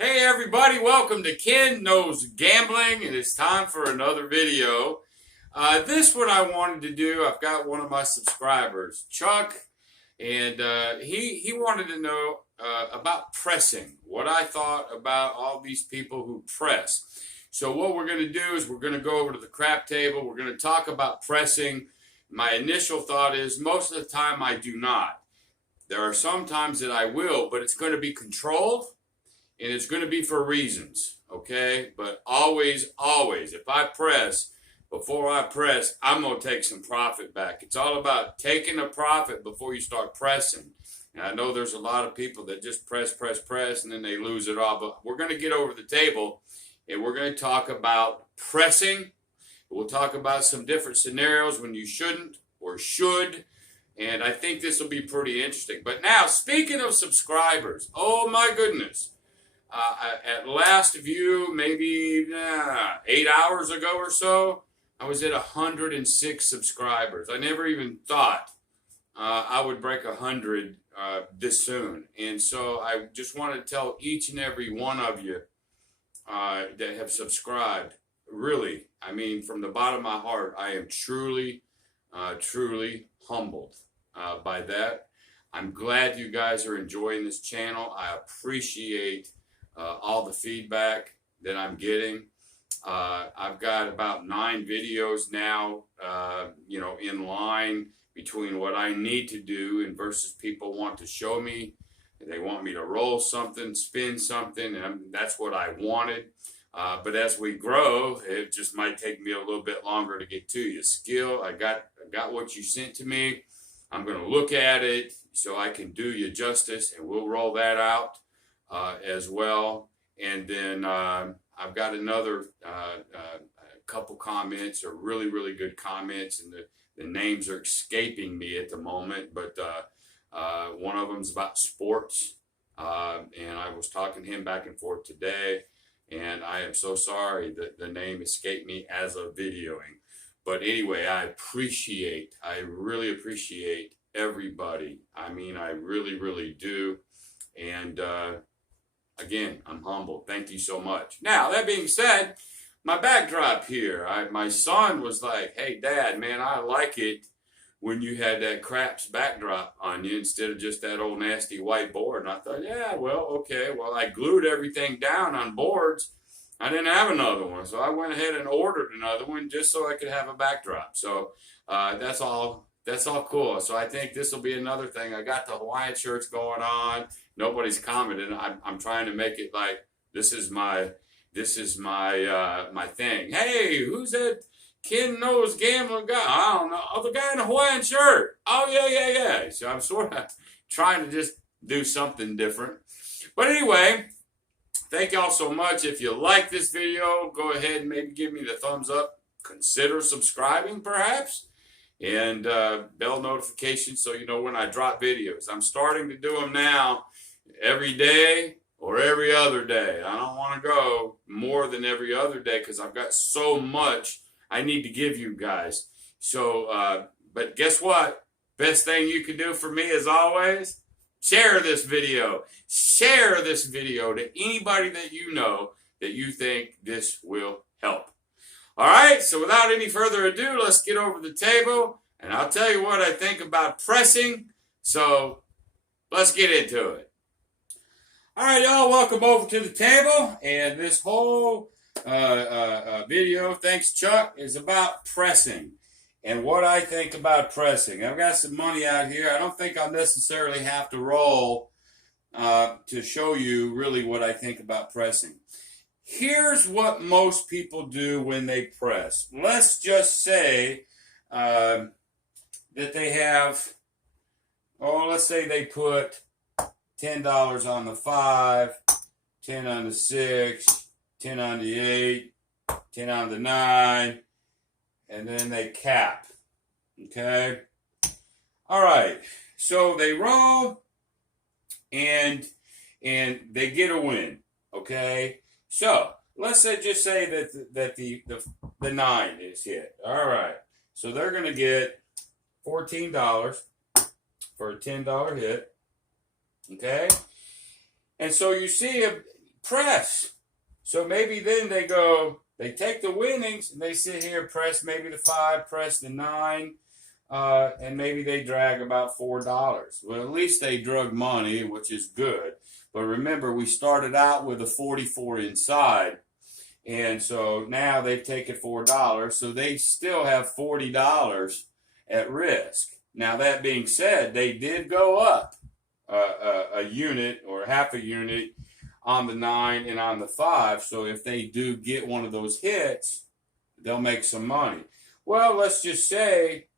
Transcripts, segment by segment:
Hey everybody, welcome to Kenknowsgambling, and it's time for another video. This one I wanted to do, I've got one of my subscribers, Chuck, and he wanted to know about pressing, what I thought about all these people who press. So what we're going to do is we're going to go over to the crap table, we're going to talk about pressing. My initial thought is most of the time I do not. There are some times that I will, but it's going to be controlled. And it's going to be for reasons, okay? But always, if I press, before I press, I'm going to take some profit back. It's all about taking a profit before you start pressing. And I know there's a lot of people that just press, and then they lose it all. But we're going to get over the table, and we're going to talk about pressing. We'll talk about some different scenarios when you shouldn't or should. And I think this will be pretty interesting. But now, speaking of subscribers, oh my goodness. At last view, maybe 8 hours ago or so, I was at 106 subscribers. I never even thought I would break 100 this soon. And so I just want to tell each and every one of you that have subscribed, really, I mean, from the bottom of my heart, I am truly humbled by that. I'm glad you guys are enjoying this channel. I appreciate all the feedback that I'm getting. I've got about 9 videos now, in line between what I need to do and versus people want to show me. They want me to roll something, spin something, and that's what I wanted. But as we grow, it just might take me a little bit longer to get to you. Skill, I got what you sent to me. I'm going to look at it so I can do you justice, and we'll roll that out as well. And then I've got another couple comments, or really good comments, and the names are escaping me at the moment, but one of them is about sports, and I was talking to him back and forth today, and I am so sorry that the name escaped me as of videoing. But anyway, I really appreciate everybody. I mean, I really do. And again, I'm humbled. Thank you so much. Now, that being said, my backdrop here, my son was like, hey, Dad, man, I like it when you had that craps backdrop on you instead of just that old nasty white board. And I thought, yeah, well, okay. Well, I glued everything down on boards. I didn't have another one. So I went ahead and ordered another one just so I could have a backdrop. So that's all cool. So I think this will be another thing. I got the Hawaiian shirts going on. Nobody's commented. I'm trying to make it like this is my thing. Hey, who's that Kenknowsgambling guy? I don't know. Oh, the guy in the Hawaiian shirt. Oh yeah. So I'm sort of trying to just do something different. But anyway, thank y'all so much. If you like this video, go ahead and maybe give me the thumbs up. Consider subscribing, perhaps. And bell notifications so you know when I drop videos. I'm starting to do them now every day or every other day. I don't want to go more than every other day because I've got so much I need to give you guys. So, but guess what? Best thing you can do for me as always, share this video. Share this video to anybody that you know that you think this will help. All right, so without any further ado, let's get over the table, and I'll tell you what I think about pressing. So let's get into it. All right, y'all, welcome over to the table, and this whole video, thanks Chuck, is about pressing and what I think about pressing. I've got some money out here. I don't think I'll necessarily have to roll to show you really what I think about pressing. Here's what most people do when they press. Let's just say that they have, let's say they put $10 on the 5, 10 on the 6, 10 on the 8, 10 on the 9, and then they cap. Okay? All right. So they roll and they get a win. Okay? So let's just say that the 9 is hit. All right. So they're going to get $14 for a $10 hit. Okay? And so you see press. So maybe then they go, they take the winnings and they sit here, press maybe the 5, press the 9, and maybe they drag about $4. Well, at least they drug money, which is good. But remember, we started out with a 44 inside. And so now they've taken $4, so they still have $40 at risk. Now, that being said, they did go up a unit or half a unit on the 9 and on the 5. So if they do get one of those hits, they'll make some money. Well, let's just say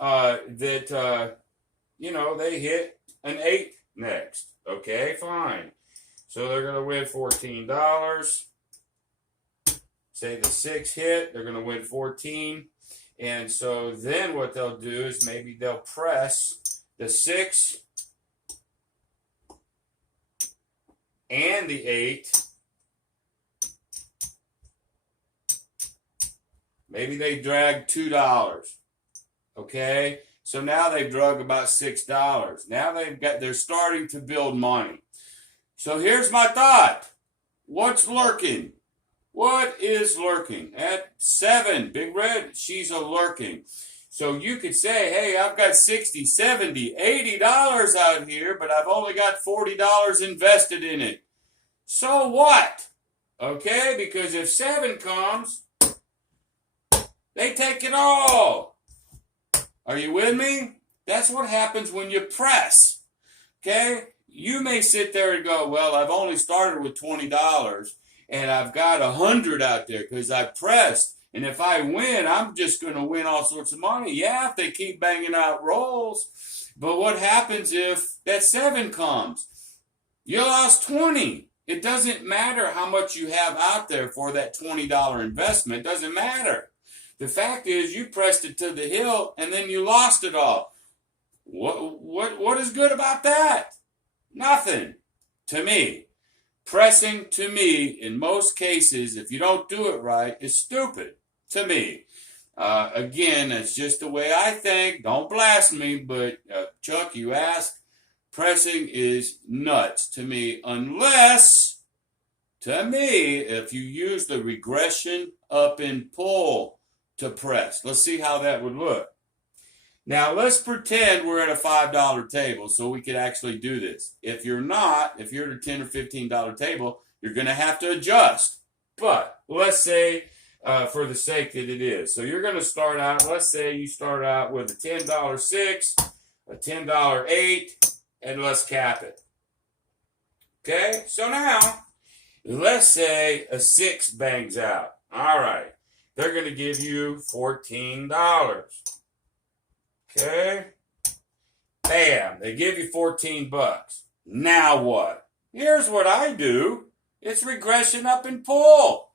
that, they hit an 8 next. Okay, fine. So they're going to win $14. Say the 6 hit, they're going to win 14. And so then what they'll do is maybe they'll press the 6 and the 8. Maybe they drag $2. Okay? So now they've drug about $6. Now they're starting to build money. So here's my thought. What's lurking? What is lurking? At 7, Big Red, she's a lurking. So you could say, hey, I've got $60, $70, $80 out here, but I've only got $40 invested in it. So what? Okay, because if 7 comes, they take it all. Are you with me? That's what happens when you press. Okay? You may sit there and go, well, I've only started with $20. And I've got 100 out there because I pressed. And if I win, I'm just going to win all sorts of money. Yeah, if they keep banging out rolls. But what happens if that 7 comes? You lost 20. It doesn't matter how much you have out there for that $20 investment. It doesn't matter. The fact is you pressed it to the hill and then you lost it all. What is good about that? Nothing to me. Pressing, to me, in most cases, if you don't do it right, is stupid, to me. Again, that's just the way I think. Don't blast me, but Chuck, you asked. Pressing is nuts to me, unless, to me, if you use the regression up and pull to press. Let's see how that would look. Now, let's pretend we're at a $5 table so we could actually do this. If you're not, if you're at a $10 or $15 table, you're going to have to adjust. But let's say, for the sake that it is. So you're going to start out, let's say you start out with a $10 6, a $10 8, and let's cap it. Okay? So now, let's say a 6 bangs out. All right. They're going to give you $14. Okay? Bam. They give you $14. Now what? Here's what I do. It's regression up and pull.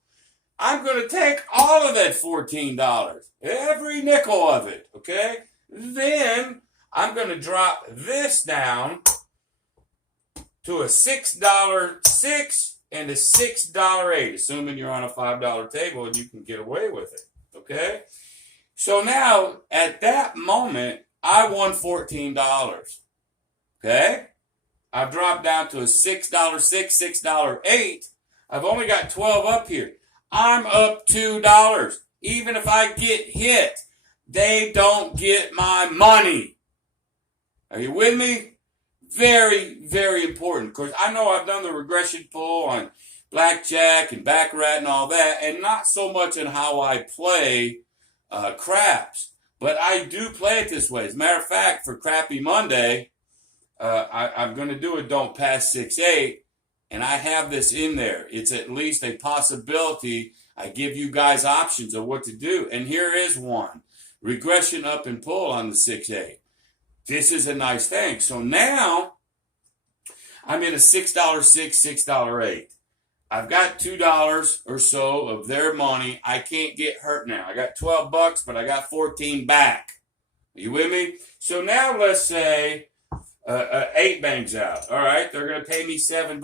I'm going to take all of that $14. Every nickel of it. Okay? Then I'm going to drop this down to a $6 6 and a $6 8. Assuming you're on a $5 table and you can get away with it. Okay? So now, at that moment, I won $14. Okay? I've dropped down to a $6 6, $6 8. I've only got 12 up here. I'm up $2. Even if I get hit, they don't get my money. Are you with me? Very, very important. Because I know I've done the regression pull on blackjack and baccarat and all that, and not so much on how I play craps. But I do play it this way. As a matter of fact, for Crappy Monday, I'm going to do a don't pass 6-8, and I have this in there. It's at least a possibility. I give you guys options of what to do. And here is one. Regression up and pull on the 6-8. This is a nice thing. So now, I'm in a $6 6, $6 8. I've got $2 or so of their money. I can't get hurt now. I got $12, but I got 14 back. Are you with me? So now let's say 8 bangs out. All right, they're going to pay me $7.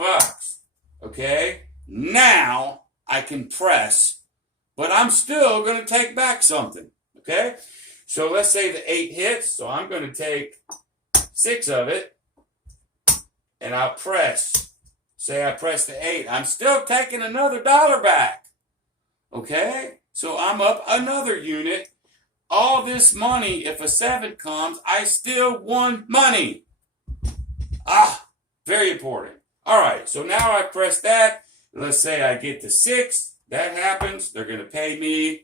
Okay? Now I can press, but I'm still going to take back something. Okay? So let's say the 8 hits. So I'm going to take 6 of it, and I'll press say I press the 8, I'm still taking another $1 back. Okay? So I'm up another unit. All this money, if a 7 comes, I still won money. Very important. All right, so now I press that. Let's say I get to 6. That happens. They're going to pay me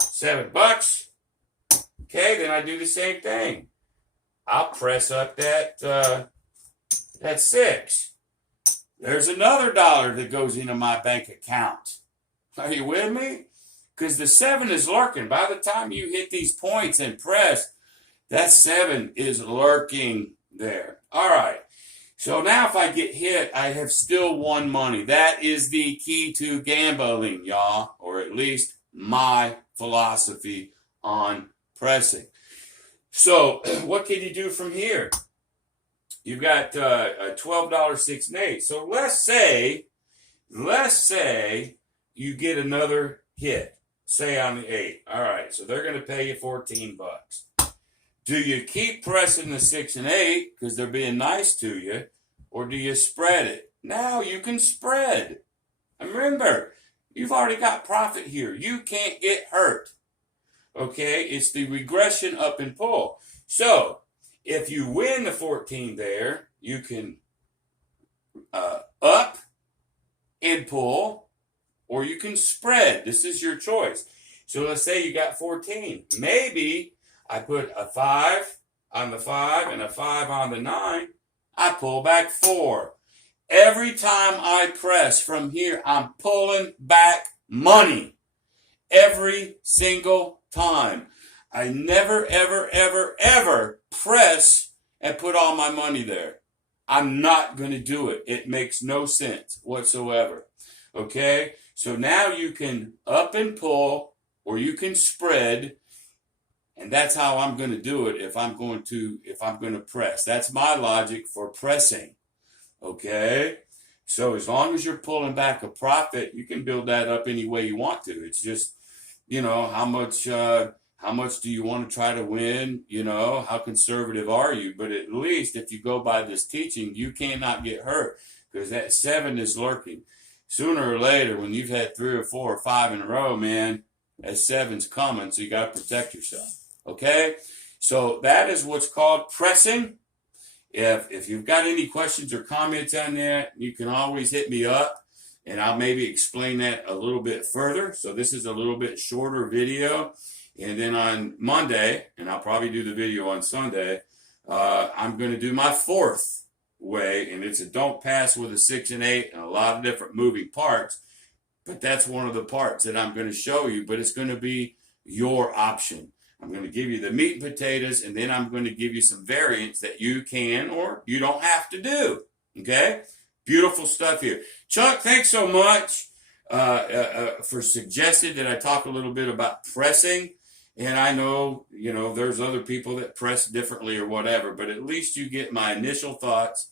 $7. Okay, then I do the same thing. I'll press up that 6. There's another $1 that goes into my bank account. Are you with me? Because the 7 is lurking. By the time you hit these points and press, that 7 is lurking there. All right. So now if I get hit, I have still won money. That is the key to gambling, y'all, or at least my philosophy on pressing. So what can you do from here? You've got a $12 6 and 8. So let's say you get another hit, say on the 8. All right, so they're going to pay you $14. Do you keep pressing the 6 and 8 because they're being nice to you, or do you spread it? Now you can spread. And remember, you've already got profit here. You can't get hurt. Okay, it's the regression up and pull. So if you win the 14 there, you can up and pull, or you can spread. This is your choice. So let's say you got 14. Maybe I put a 5 on the 5 and a 5 on the 9. I pull back 4. Every time I press from here, I'm pulling back money. Every single time. I never, ever, ever, ever press and put all my money there. I'm not going to do it. It makes no sense whatsoever. Okay? So now you can up and pull, or you can spread, and that's how I'm going to do it if I'm going to press. That's my logic for pressing. Okay? So as long as you're pulling back a profit, you can build that up any way you want to. It's just, how much do you want to try to win? How conservative are you? But at least if you go by this teaching, you cannot get hurt, because that 7 is lurking. Sooner or later, when you've had 3 or 4 or 5 in a row, man, that 7's coming, so you got to protect yourself. Okay? So that is what's called pressing. If you've got any questions or comments on that, you can always hit me up, and I'll maybe explain that a little bit further. So this is a little bit shorter video. And then on Monday, and I'll probably do the video on Sunday, I'm going to do my 4th way, and it's a don't pass with a 6 and 8 and a lot of different moving parts. But that's one of the parts that I'm going to show you, but it's going to be your option. I'm going to give you the meat and potatoes, and then I'm going to give you some variants that you can or you don't have to do. Okay? Beautiful stuff here. Chuck, thanks so much for suggesting that I talk a little bit about pressing. And I know, there's other people that press differently or whatever, but at least you get my initial thoughts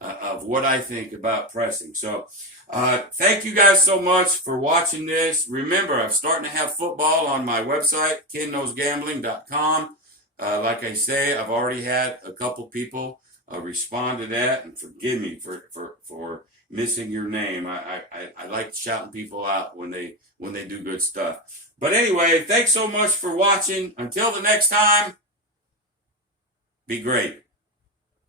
of what I think about pressing. So thank you guys so much for watching this. Remember, I'm starting to have football on my website, Kenknowsgambling.com. Like I say, I've already had a couple people respond to that, and forgive me for missing your name. I like shouting people out when they do good stuff. But anyway, thanks so much for watching. Until the next time, be great.